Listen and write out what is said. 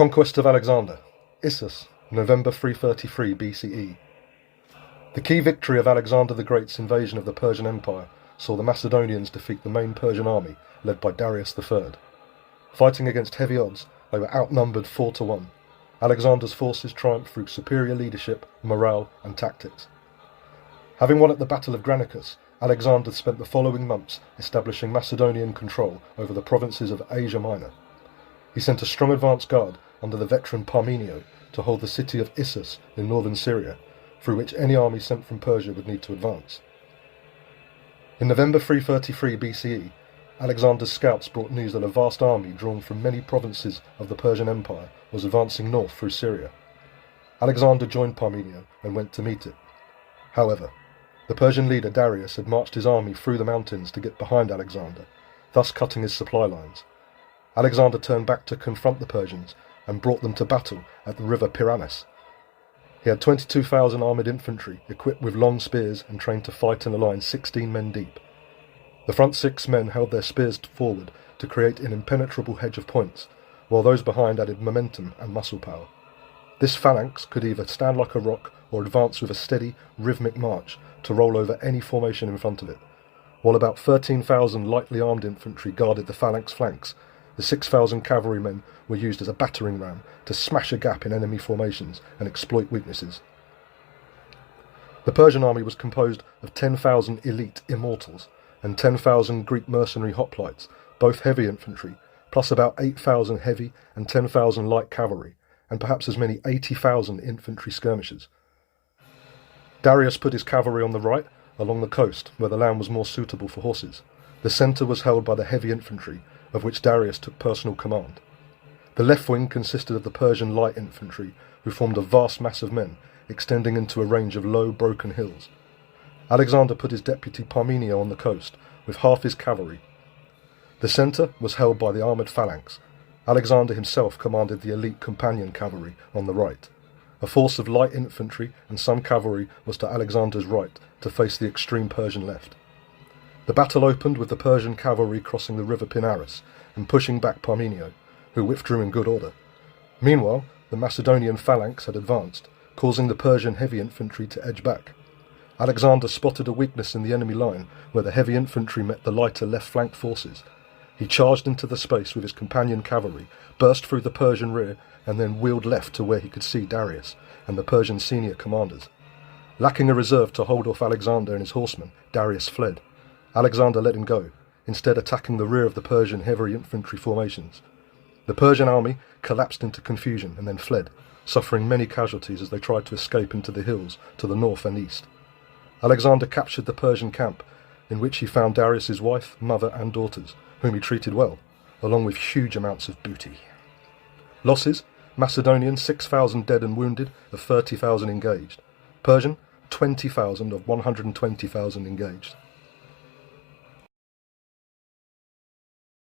Conquest of Alexander, Issus, November 333 BCE. The key victory of Alexander the Great's invasion of the Persian Empire saw the Macedonians defeat the main Persian army led by Darius III. Fighting against heavy odds, they were outnumbered 4-1. Alexander's forces triumphed through superior leadership, morale, and tactics. Having won at the Battle of Granicus, Alexander spent the following months establishing Macedonian control over the provinces of Asia Minor. He sent a strong advance guard under the veteran Parmenio to hold the city of Issus in northern Syria, through which any army sent from Persia would need to advance. In November 333 BCE, Alexander's scouts brought news that a vast army drawn from many provinces of the Persian Empire was advancing north through Syria. Alexander joined Parmenio and went to meet it. However, the Persian leader Darius had marched his army through the mountains to get behind Alexander, thus cutting his supply lines. Alexander turned back to confront the Persians and brought them to battle at the river Pyraneus. He had 22,000 armoured infantry equipped with long spears and trained to fight in a line 16 men deep. The front 6 men held their spears forward to create an impenetrable hedge of points, while those behind added momentum and muscle power. This phalanx could either stand like a rock or advance with a steady, rhythmic march to roll over any formation in front of it. While about 13,000 lightly armed infantry guarded the phalanx flanks, the 6,000 cavalrymen were used as a battering ram to smash a gap in enemy formations and exploit weaknesses. The Persian army was composed of 10,000 elite immortals and 10,000 Greek mercenary hoplites, both heavy infantry, plus about 8,000 heavy and 10,000 light cavalry, and perhaps as many 80,000 infantry skirmishers. Darius put his cavalry on the right, along the coast, where the land was more suitable for horses. The centre was held by the heavy infantry, of which Darius took personal command. The left wing consisted of the Persian light infantry, who formed a vast mass of men, extending into a range of low, broken hills. Alexander put his deputy Parmenio on the coast, with half his cavalry. The centre was held by the armoured phalanx. Alexander himself commanded the elite companion cavalry on the right. A force of light infantry and some cavalry was to Alexander's right, to face the extreme Persian left. The battle opened with the Persian cavalry crossing the river Pinaris and pushing back Parmenio, who withdrew in good order. Meanwhile, the Macedonian phalanx had advanced, causing the Persian heavy infantry to edge back. Alexander spotted a weakness in the enemy line where the heavy infantry met the lighter left flank forces. He charged into the space with his companion cavalry, burst through the Persian rear, and then wheeled left to where he could see Darius and the Persian senior commanders. Lacking a reserve to hold off Alexander and his horsemen, Darius fled. Alexander let him go, instead attacking the rear of the Persian heavy infantry formations. The Persian army collapsed into confusion and then fled, suffering many casualties as they tried to escape into the hills to the north and east. Alexander captured the Persian camp, in which he found Darius's wife, mother and daughters, whom he treated well, along with huge amounts of booty. Losses: Macedonian 6,000 dead and wounded of 30,000 engaged. Persian 20,000 of 120,000 engaged.